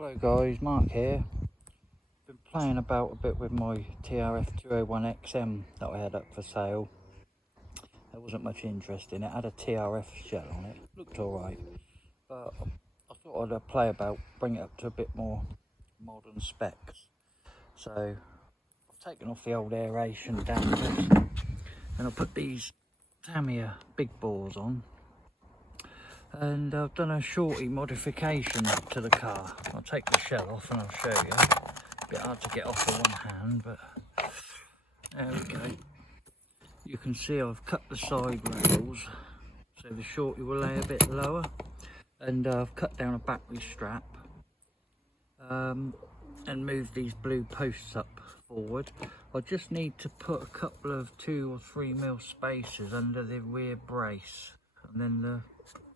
Hello guys, Mark here. Been playing about a bit with my TRF 201XM that I had up for sale. There wasn't much interest in it. It had a TRF shell on it. Looked alright, but I thought I'd play about, bring it up to a bit more modern specs. So I've taken off the old aeration dampers and I've put these Tamiya big bores on. And I've done a shorty modification to the car. I'll take the shell off and I'll show you. A bit hard to get off with one hand, but there we go. You can see I've cut the side rails so the shorty will lay a bit lower, and I've cut down a battery strap and moved these blue posts up forward. I just need to put a couple of 2 or 3 mil spacers under the rear brace, and then the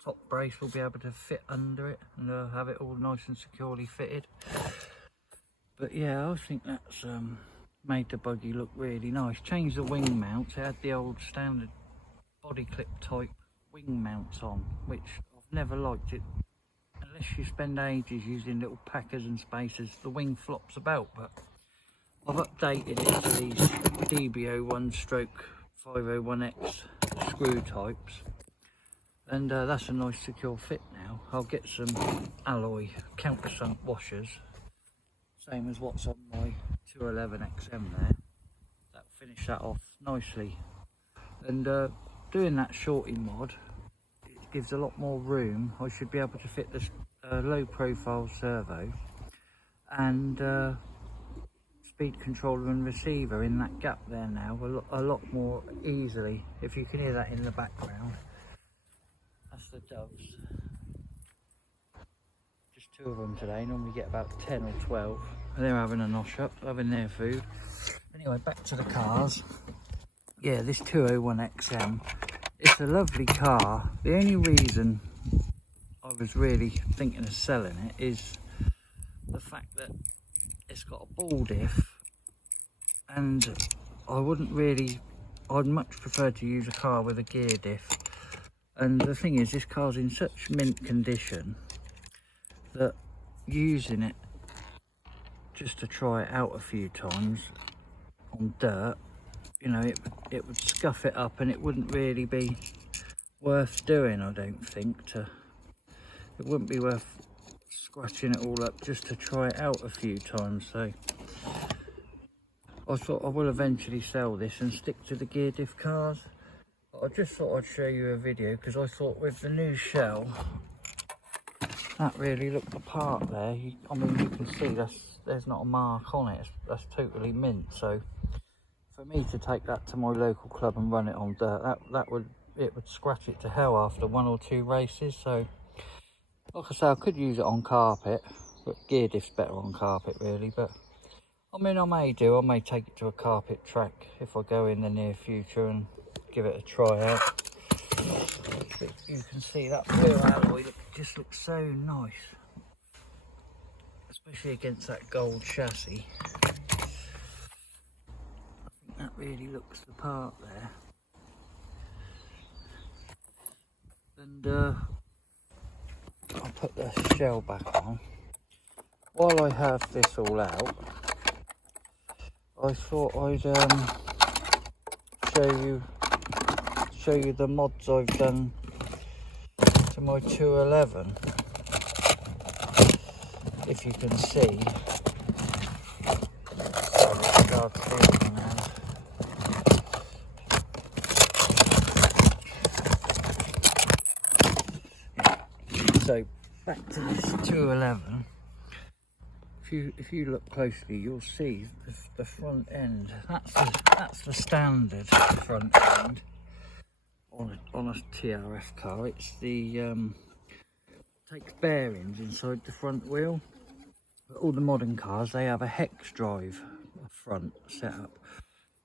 top brace will be able to fit under it and have it all nice and securely fitted. But yeah, I think that's made the buggy look really nice. Changed the wing mounts. It had the old standard body clip type wing mounts on, which I've never liked. It unless you spend ages using little packers and spacers, the wing flops about. But I've updated it to these DBO1/501X screw types. And that's a nice secure fit now. I'll get some alloy countersunk washers, same as what's on my 211XM there. That'll finish that off nicely. And doing that shorty mod, it gives a lot more room. I should be able to fit this low profile servo and speed controller and receiver in that gap there now a lot more easily. If you can hear that in the background. That's the doves. Just 2 of them today. Normally get about 10 or 12. And they're having a nosh up, having their food. Anyway, back to the cars. Yeah, this 201XM. It's a lovely car. The only reason I was really thinking of selling it is the fact that it's got a ball diff, and I'd much prefer to use a car with a gear diff. And the thing is, this car's in such mint condition that using it just to try it out a few times on dirt, you know, it would scuff it up, and it wouldn't really be worth doing, I don't think. It wouldn't be worth scratching it all up just to try it out a few times. So I thought I will eventually sell this and stick to the gear diff cars. I just thought I'd show you a video because I thought with the new shell, that really looked the part there. I mean, you can see there's not a mark on it. That's totally mint. So for me to take that to my local club and run it on dirt, it would scratch it to hell after 1 or 2 races. So like I say, I could use it on carpet, but gear diff's better on carpet really. But I mean, I may take it to a carpet track if I go in the near future and give it a try out. But you can see that rear alloy just looks so nice, especially against that gold chassis. I think that really looks the part there. And I'll put the shell back on. While I have this all out, I thought I'd show you the mods I've done to my 211. If you can see, so back to this 211. If you look closely, you'll see the front end. That's the standard front end on a TRF car. It's the takes bearings inside the front wheel. But all the modern cars, they have a hex drive front setup.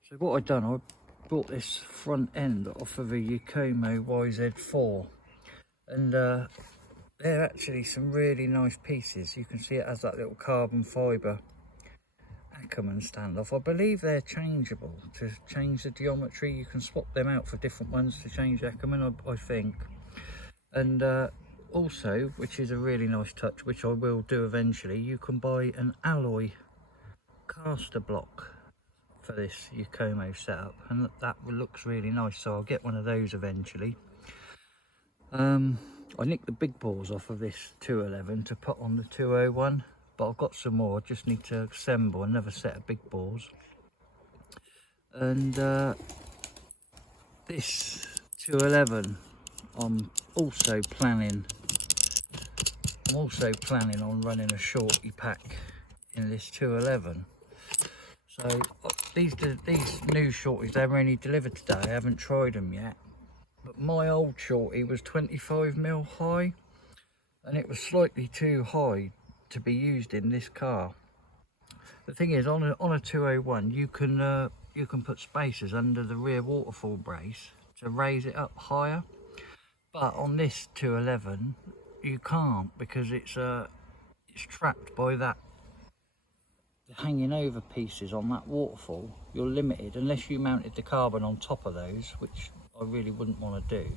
So what I've done, I bought this front end off of a Yakomo YZ4, and they're actually some really nice pieces. You can see it has that little carbon fibre Ackerman standoff. I believe they're changeable to change the geometry. You can swap them out for different ones to change Ackerman, I think. And also, which is a really nice touch, which I will do eventually, you can buy an alloy caster block for this Yokomo setup, and that looks really nice, so I'll get one of those eventually. I nicked the big balls off of this 211 to put on the 201, but I've got some more. I just need to assemble another set of big balls. And this 211, I'm also planning on running a shorty pack in this 211. So these new shorties, they were only delivered today. I haven't tried them yet. But my old shorty was 25mm high, and it was slightly too high to be used in this car. The thing is, on a 201, you can put spacers under the rear waterfall brace to raise it up higher. But on this 211, you can't, because it's trapped by that hanging over pieces on that waterfall. You're limited unless you mounted the carbon on top of those, which I really wouldn't want to do.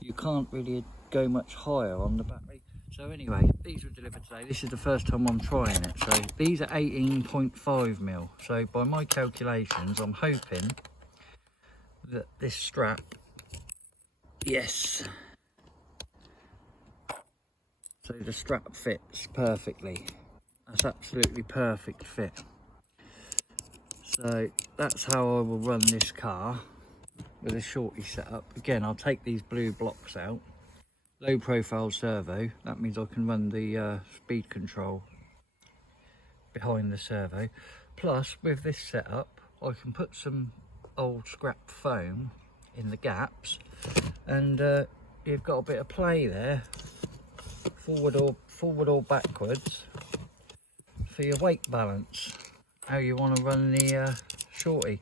You can't really go much higher on the battery. So anyway, these were delivered today. This is the first time I'm trying it. So these are 18.5mm. So by my calculations, I'm hoping that this strap, yes. So the strap fits perfectly. That's absolutely perfect fit. So that's how I will run this car with a shorty setup. Again, I'll take these blue blocks out. Low profile servo, that means I can run the speed control behind the servo. Plus, with this setup, I can put some old scrap foam in the gaps, and you've got a bit of play there, forward or backwards, for your weight balance, how you want to run the shorty.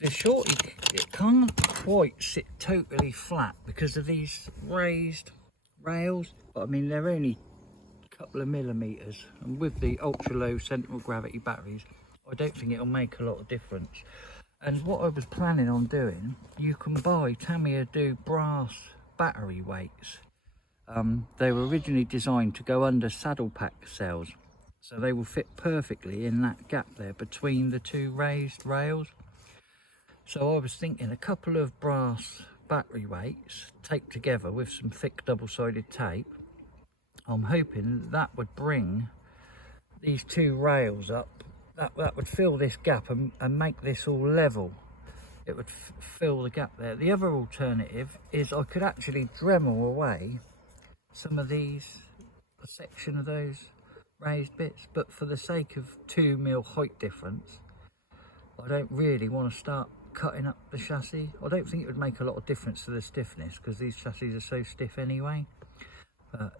The shorty, it can't quite sit totally flat because of these raised rails, but I mean they're only a couple of millimeters, and with the ultra low central gravity batteries, I don't think it'll make a lot of difference. And what I was planning on doing, you can buy Tamiya do brass battery weights. They were originally designed to go under saddle pack cells, so they will fit perfectly in that gap there between the two raised rails. So I was thinking a couple of brass battery weights taped together with some thick double-sided tape. I'm hoping that would bring these two rails up. That would fill this gap and make this all level. It would fill the gap there. The other alternative is I could actually Dremel away some of these, a section of those raised bits, but for the sake of 2mm height difference, I don't really want to start cutting up the chassis. I don't think it would make a lot of difference to the stiffness, because these chassis are so stiff anyway.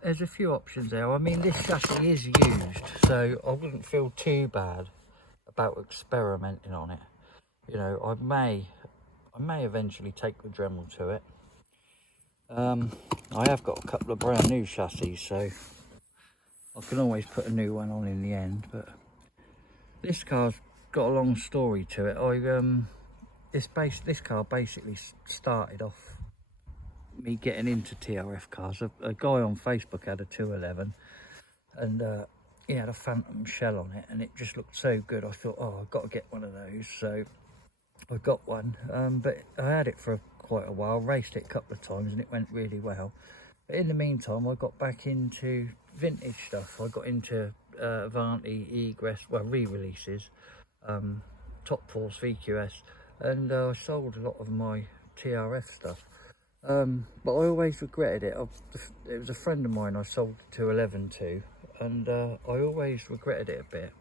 There's a few options there. I mean, this chassis is used, so I wouldn't feel too bad about experimenting on it. You know, I may eventually take the Dremel to it. I have got a couple of brand new chassis, so I can always put a new one on in the end. But this car's got a long story to it. This car basically started off me getting into TRF cars. A guy on Facebook had a 211, and he had a phantom shell on it, and it just looked so good. I thought, oh, I've got to get one of those. So I got one, but I had it for quite a while, raced it a couple of times, and it went really well. But in the meantime, I got back into vintage stuff. I got into Avanti, Egress, well, re-releases, Top Force, VQS, and I sold a lot of my TRF stuff. But I always regretted it. It was a friend of mine I sold the 211 to, and I always regretted it a bit.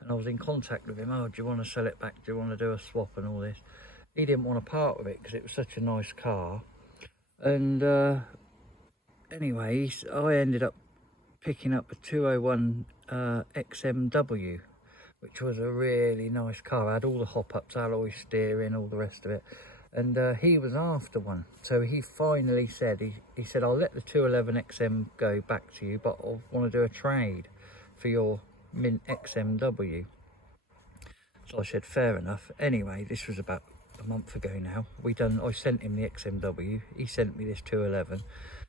And I was in contact with him. Oh, do you want to sell it back? Do you want to do a swap and all this? He didn't want to part with it because it was such a nice car. And anyway, I ended up picking up a 201 XMW, which was a really nice car. I had all the hop-ups, alloy steering, all the rest of it. And he was after one. So he finally said, he said, I'll let the 211 XM go back to you, but I want to do a trade for your mint XMW. So I said, fair enough. Anyway, this was about a month ago now. I sent him the XMW, he sent me this 211,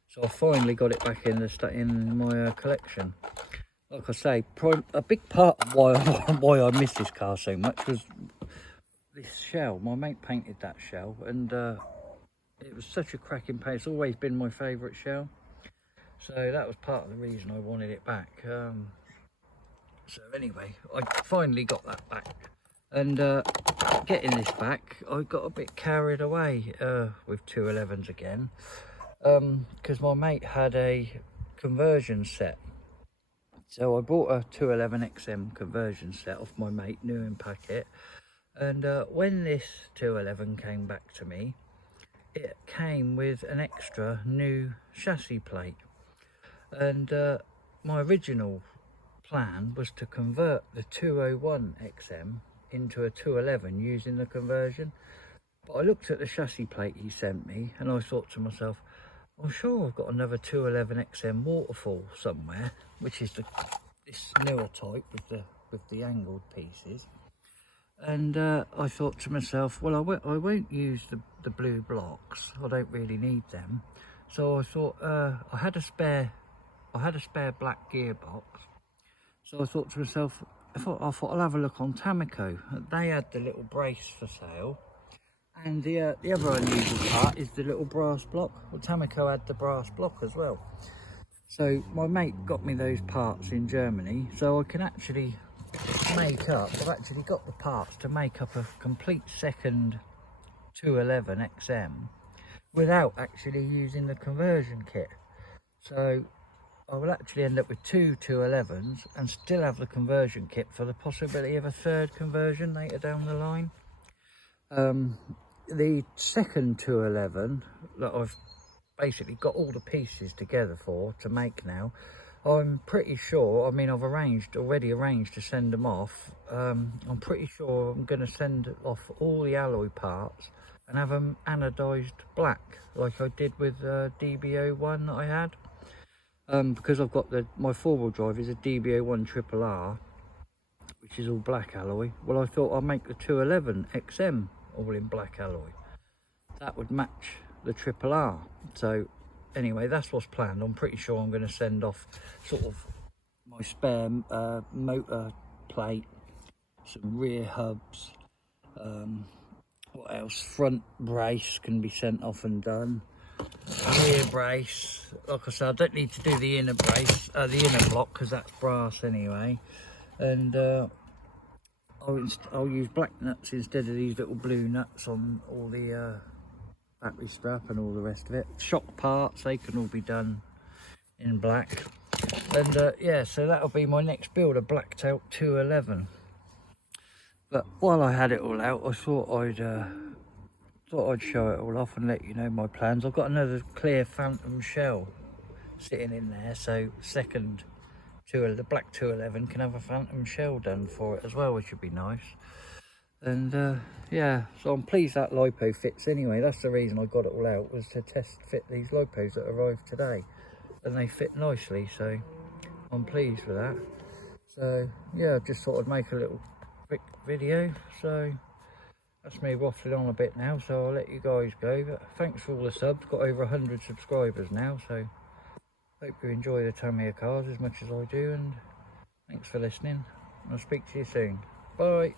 So I finally got it back in my collection. Like I say, a big part of why I miss this car so much was this shell. My mate painted that shell, and it was such a cracking paint. It's always been my favourite shell, so that was part of the reason I wanted it back. So anyway, I finally got that back, and getting this back, I got a bit carried away with 211s again, because my mate had a conversion set. So I bought a 211 XM conversion set off my mate, new in packet, and when this 211 came back to me, it came with an extra new chassis plate, and my original plan was to convert the 201 XM into a 211 using the conversion. But I looked at the chassis plate he sent me, and I thought to myself, I'm sure I've got another 211 XM waterfall somewhere, which is this newer type with the angled pieces. And I thought to myself, well, I won't use the blue blocks. I don't really need them. So I thought I had a spare black gearbox. So I thought to myself, I thought I'll have a look on Tamiya. They had the little brace for sale. And the other unusual part is the little brass block. Well, Tamiya had the brass block as well. So my mate got me those parts in Germany, so I can actually I've actually got the parts to make up a complete second 211 XM without actually using the conversion kit. So I will actually end up with two 211s and still have the conversion kit for the possibility of a third conversion later down the line. The second 211 that I've basically got all the pieces together to make now, I'm pretty sure, I mean, I've already arranged to send them off. I'm pretty sure I'm going to send off all the alloy parts and have them anodized black like I did with DB01 that I had. Because I've got my four-wheel drive is a DB01 Triple R, which is all black alloy. Well, I thought I'd make the 211 XM all in black alloy. That would match the Triple R. So anyway, that's what's planned. I'm pretty sure I'm going to send off sort of my spare motor plate, some rear hubs, what else, front brace can be sent off and done, rear brace. Like I said, I don't need to do the inner brace, the inner block, because that's brass anyway. And I'll use black nuts instead of these little blue nuts on all the battery strap and all the rest of it. Shock parts, they can all be done in black. And yeah, so that'll be my next build, a blacked out 211. But while I had it all out, I thought I'd show it all off and let you know my plans. I've got another clear phantom shell sitting in there, so the black 211 can have a phantom shell done for it as well, which would be nice. And yeah, so I'm pleased that lipo fits anyway. That's the reason I got it all out, was to test fit these lipos that arrived today, and they fit nicely, so I'm pleased with that. So yeah, I just thought I'd make a little quick video. So that's me waffling on a bit now, so I'll let you guys go. But thanks for all the subs, got over 100 subscribers now, so hope you enjoy the Tamiya cars as much as I do, and thanks for listening. I'll speak to you soon. Bye.